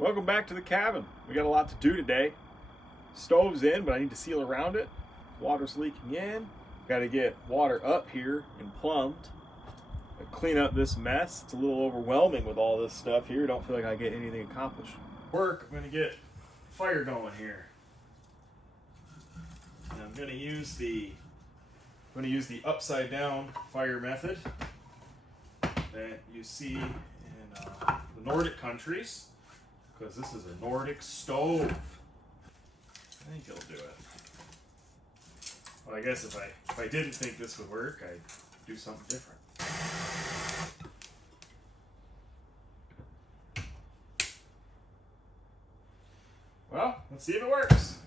Welcome back to the cabin. We got a lot to do today. Stove's in, but I need to seal around it. Water's leaking in. Got to get water up here and plumbed. Clean up this mess. It's a little overwhelming with all this stuff here. Don't feel like I get anything accomplished. I'm going to get fire going here. And I'm going to use the upside down fire method that you see in the Nordic countries, because this is a Nordic stove. I think it'll do it. Well, I guess if I didn't think this would work, I'd do something different. Well, let's see if it works.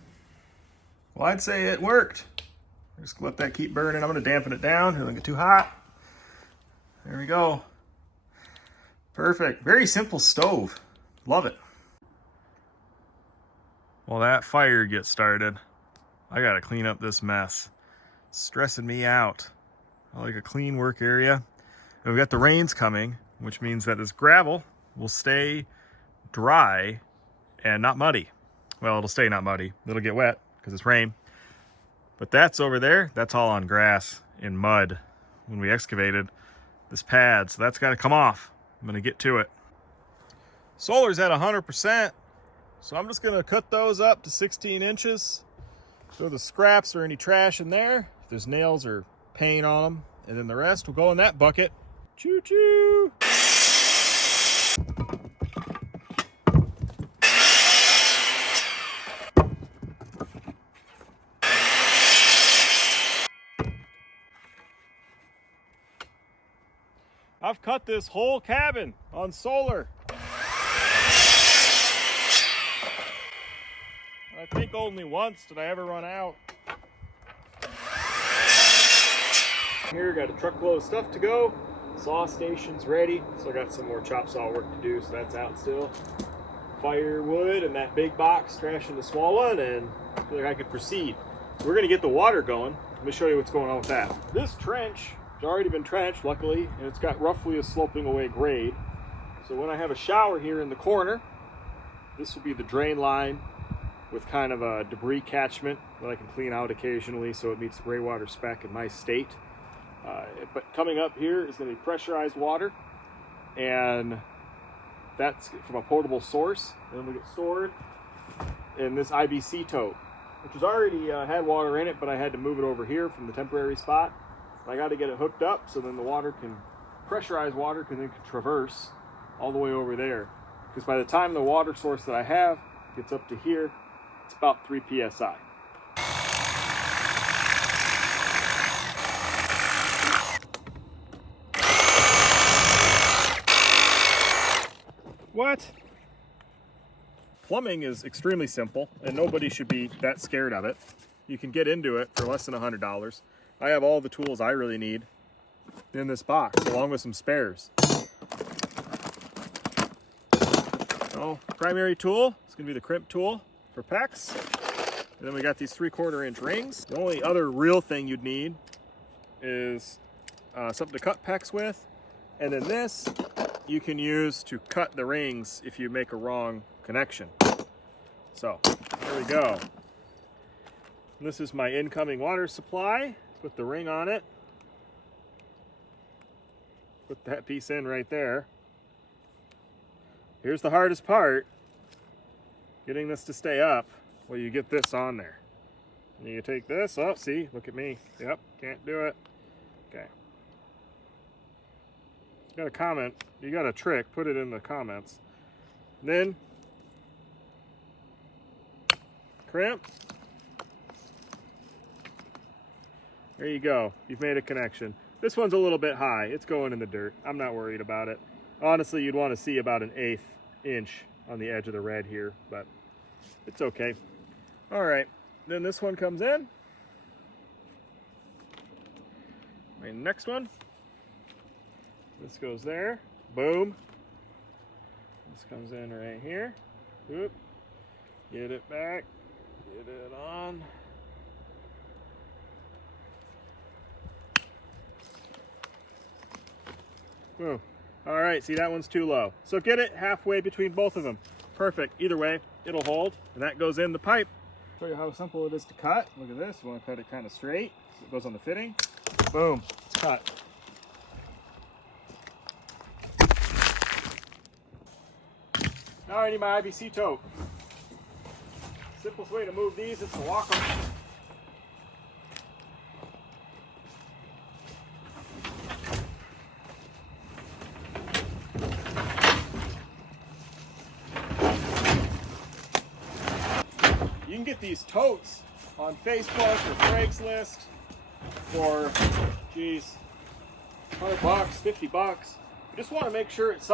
Well, I'd say it worked. Just let that keep burning. I'm going to dampen it down. It doesn't get too hot. There we go. Perfect. Very simple stove. Love it. While that fire gets started, I got to clean up this mess. It's stressing me out. I like a clean work area. And we've got the rains coming, which means that this gravel will stay dry and not muddy. Well, it'll stay not muddy. It'll get wet because it's rain. But that's over there. That's all on grass and mud when we excavated this pad. So that's got to come off. I'm going to get to it. Solar's at 100%. So I'm just going to cut those up to 16 inches. Throw the scraps or any trash in there. If there's nails or paint on them. And then the rest will go in that bucket. Choo-choo! I've cut this whole cabin on solar. I think only once did I ever run out. Here, got a truckload of stuff to go. Saw station's ready. Still got some more chop saw work to do, so that's out still. Firewood and that big box, trash in the small one, and I feel like I could proceed. So we're gonna get the water going. Let me show you what's going on with that. This trench has already been trenched, luckily, and it's got roughly a sloping away grade. So when I have a shower here in the corner, this will be the drain line with kind of a debris catchment that I can clean out occasionally so it meets the gray water spec in my state. But coming up here is going to be pressurized water, and that's from a potable source. And then we get stored in this IBC tote, which has already had water in it, but I had to move it over here from the temporary spot. I got to get it hooked up so then the water can, pressurized water can then traverse all the way over there. Because by the time the water source that I have gets up to here, it's about 3 psi. What? Plumbing is extremely simple, and nobody should be that scared of it. You can get into it for less than $100. I have all the tools I really need in this box, along with some spares. So, primary tool is going to be the crimp tool for PEX. And then we got these 3/4 inch rings. The only other real thing you'd need is something to cut PEX with. And then this you can use to cut the rings if you make a wrong connection. So, there we go. And this is my incoming water supply. Put the ring on it. Put that piece in right there. Here's the hardest part. Getting this to stay up. Well, you get this on there. And you take this. Oh, see, look at me. Yep, can't do it. Okay. You got a comment. You got a trick. Put it in the comments. Then, crimp. There you go. You've made a connection. This one's a little bit high. It's going in the dirt. I'm not worried about it. Honestly, you'd want to see about 1/8 inch on the edge of the red here, but it's okay. All right, then this one comes in. My next one. This goes there. Boom. This comes in right here. Oop. Get it back. Get it on. Boom. All right, see, that one's too low. So get it halfway between both of them. Perfect. Either way, it'll hold, and that goes in the pipe. Show you how simple it is to cut. Look at this. You want to cut it kind of straight, so it goes on the fitting. Boom, it's cut. Now I need my IBC tote. Simplest way to move these is to walk them. You can get these totes on Facebook or Craigslist for, geez, $100, $50. You just want to make sure it's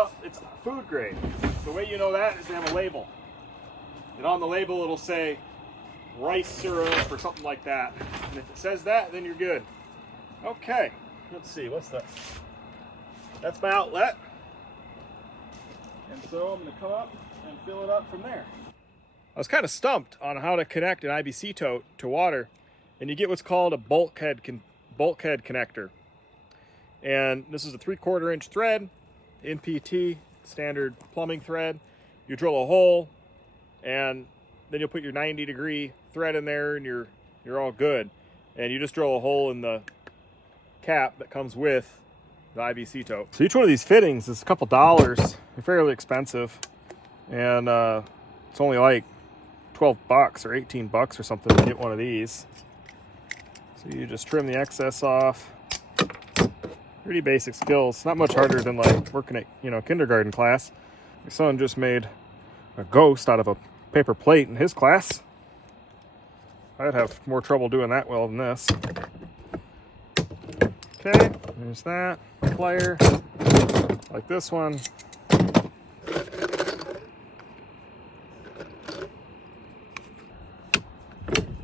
food grade. The way you know that is to have a label. And on the label it'll say rice syrup or something like that. And if it says that, then you're good. Okay, let's see, what's that? That's my outlet. And so I'm going to come up and fill it up from there. I was kind of stumped on how to connect an IBC tote to water, and you get what's called a bulkhead connector. And this is a 3/4 inch thread, NPT, standard plumbing thread. You drill a hole, and then you'll put your 90-degree thread in there, and you're all good. And you just drill a hole in the cap that comes with the IBC tote. So each one of these fittings is a couple dollars. They're fairly expensive, and it's only like $12 or $18 or something to get one of these. So you just trim the excess off. Pretty basic skills. Not much harder than like working at, kindergarten class. My son just made a ghost out of a paper plate in his class. I'd have more trouble doing that well than this. Okay, there's that. Plier, like this one.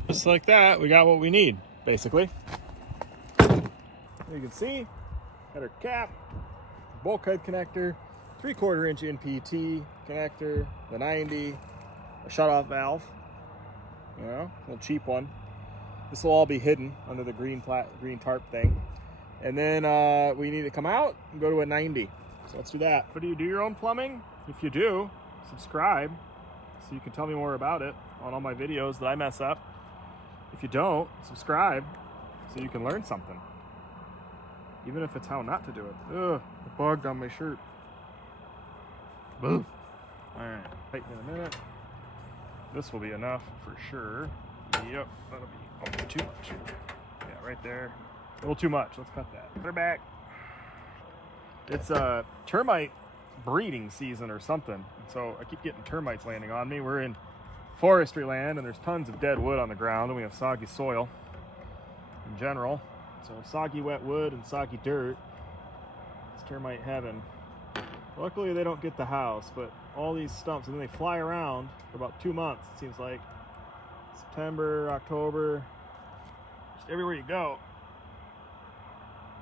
Just like that, we got what we need, basically. You can see, got our cap, bulkhead connector, 3/4 inch NPT connector, the 90, a shutoff valve, a little cheap one. This will all be hidden under the green tarp thing. And then we need to come out and go to a 90. So let's do that. But do you do your own plumbing? If you do, subscribe so you can tell me more about it on all my videos that I mess up. If you don't, subscribe so you can learn something. Even if it's how not to do it. Ugh, the bug on my shirt. Boo. Alright, tighten in a minute. This will be enough for sure. Yep, that'll be too much. Yeah, right there. A little too much. Let's cut that. Put her back. It's a termite breeding season or something. So I keep getting termites landing on me. We're in forestry land and there's tons of dead wood on the ground, and we have soggy soil in general. So soggy wet wood and soggy dirt. It's termite heaven. Luckily they don't get the house, but all these stumps, and then they fly around for about 2 months, it seems like. September, October, just everywhere you go,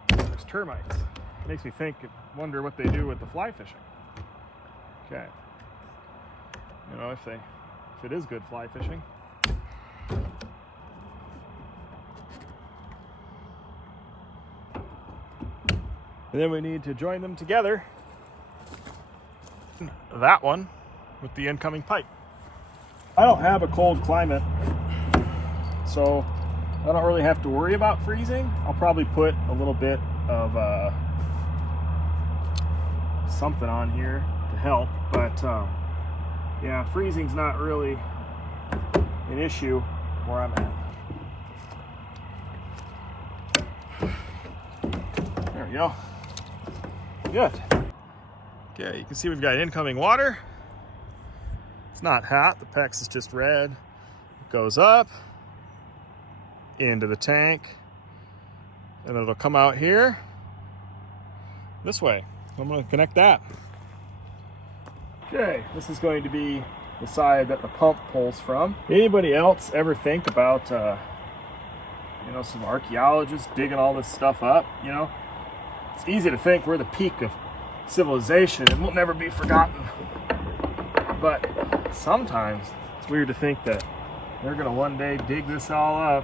there's termites. Makes me wonder what they do with the fly fishing. Okay. If it is good fly fishing. And then we need to join them together. That one with the incoming pipe. I don't have a cold climate, so I don't really have to worry about freezing. I'll probably put a little bit of something on here to help, but yeah, freezing's not really an issue where I'm at. There we go. Good. Okay, you can see we've got incoming water. It's not hot, the PEX is just red. It goes up into the tank, and it'll come out here this way. I'm going to connect that. Okay, this is going to be the side that the pump pulls from. Anybody else ever think about some archaeologists digging all this stuff up? It's easy to think we're the peak of civilization and we'll never be forgotten, but sometimes it's weird to think that they're gonna one day dig this all up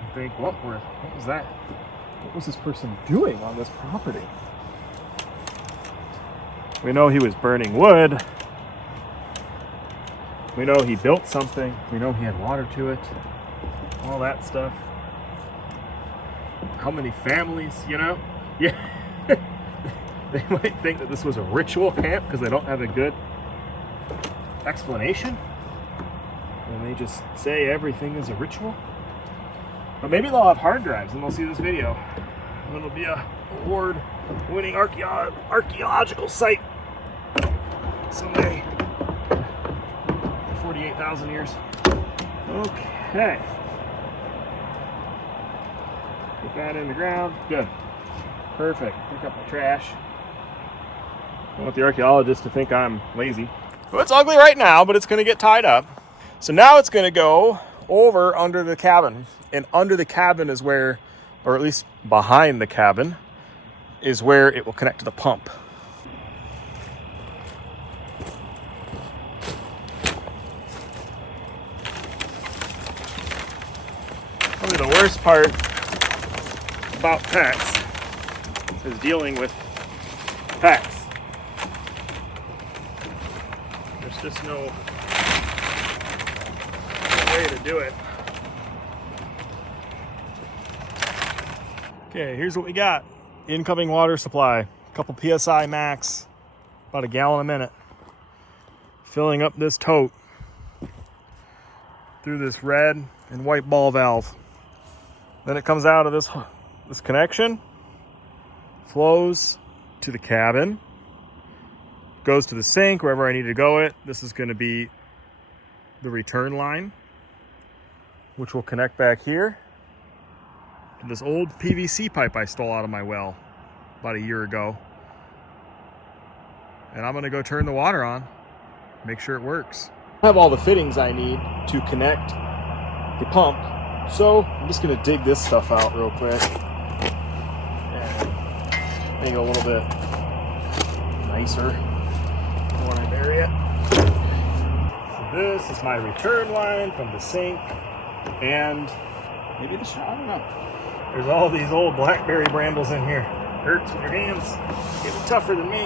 and think, what was that? What was this person doing on this property? We know he was burning wood, We know he built something. We know he had water to it. All that stuff. How many families, you know? Yeah. They might think that this was a ritual camp because they don't have a good explanation. And they just say everything is a ritual. But maybe they'll have hard drives and they'll see this video. And it'll be a award-winning archaeological site someday. 48,000 years. Okay. Put that in the ground. Good. Perfect. Pick up my trash. I don't want the archaeologists to think I'm lazy. Well, it's ugly right now, but it's going to get tied up. So now it's going to go over under the cabin. And under the cabin is where, or at least behind the cabin, is where it will connect to the pump. Probably the worst part about pets is dealing with pets. There's just no way to do it. Okay, here's what we got. Incoming water supply, a couple PSI max, about a gallon a minute. Filling up this tote through this red and white ball valve. Then it comes out of this connection, flows to the cabin, goes to the sink wherever I need to go it. This is going to be the return line, which will connect back here to this old PVC pipe I stole out of my well about a year ago. And I'm going to go turn the water on, make sure it works. I have all the fittings I need to connect the pump. So I'm just going to dig this stuff out real quick and make it a little bit nicer when I bury it. So this is my return line from the sink and maybe the shower, I don't know. There's all these old blackberry brambles in here. Hurts with your hands, getting tougher than me.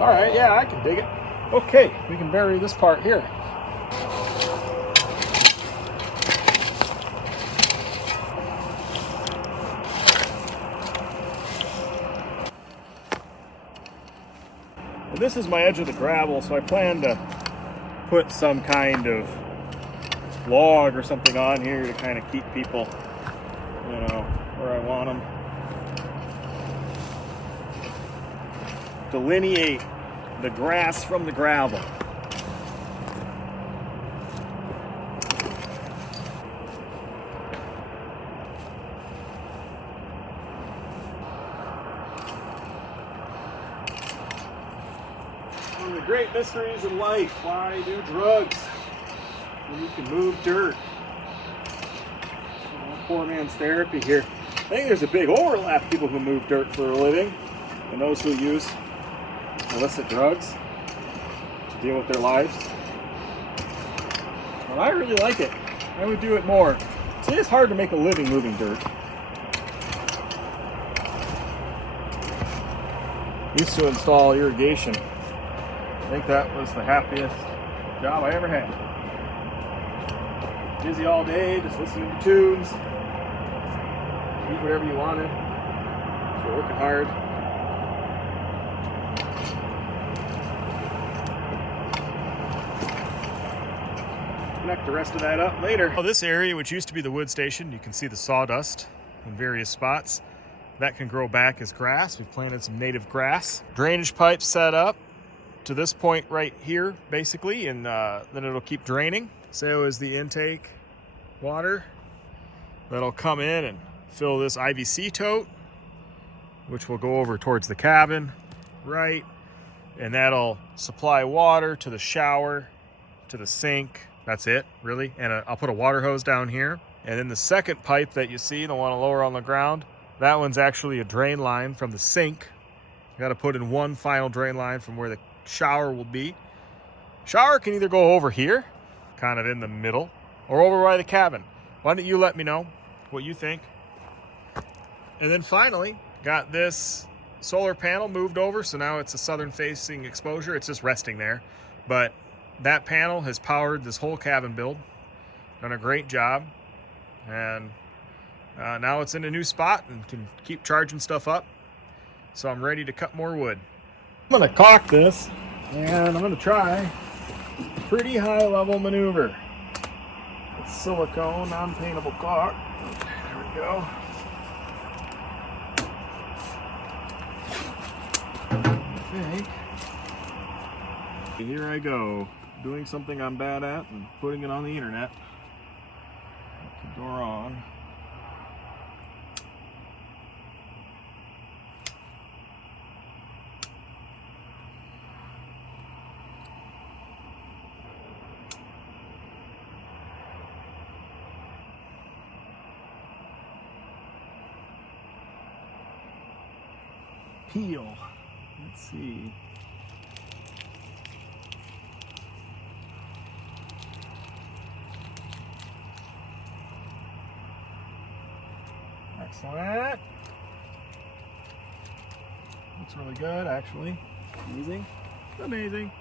All right, yeah, I can dig it. Okay, we can bury this part here. Well, this is my edge of the gravel, so I plan to put some kind of log or something on here to kind of keep people, you know, where I want them. Delineate the grass from the gravel. One of the great mysteries in life, why do drugs when you can move dirt? Poor man's therapy here. I think there's a big overlap of people who move dirt for a living and those who use illicit drugs to deal with their lives. Well, I really like it. I would do it more. See, it's hard to make a living moving dirt. Used to install irrigation. I think that was the happiest job I ever had. Busy all day, just listening to tunes. Eat whatever you wanted. If you're working hard. Connect the rest of that up later. Well, this area, which used to be the wood station, you can see the sawdust in various spots. That can grow back as grass. We've planted some native grass. Drainage pipes set up to this point right here, basically, and then it'll keep draining. So is the intake water that'll come in and fill this IBC tote, which will go over towards the cabin, right? And that'll supply water to the shower, to the sink. That's it, really. And I'll put a water hose down here. And then the second pipe that you see, the one lower on the ground, that one's actually a drain line from the sink. You got to put in one final drain line from where the shower will be. Shower can either go over here, kind of in the middle, or over by the cabin. Why don't you let me know what you think? And then finally, got this solar panel moved over, so now it's a southern facing exposure. It's just resting there. But that panel has powered this whole cabin build. Done a great job. And now it's in a new spot and can keep charging stuff up. So I'm ready to cut more wood. I'm gonna caulk this, and I'm gonna try a pretty high level maneuver. It's silicone, non-paintable caulk. There we go. I think. Here I go, doing something I'm bad at and putting it on the internet. What could go wrong? Peel. Let's see. Excellent. Looks really good, actually. Amazing. Amazing.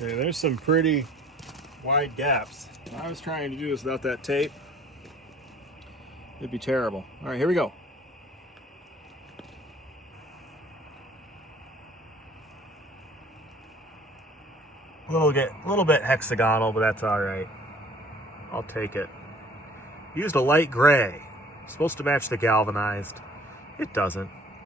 Okay, there's some pretty wide gaps. If I was trying to do this without that tape, it'd be terrible. All right, here we go. A little bit hexagonal, but that's all right. I'll take it. Used a light gray. Supposed to match the galvanized. It doesn't.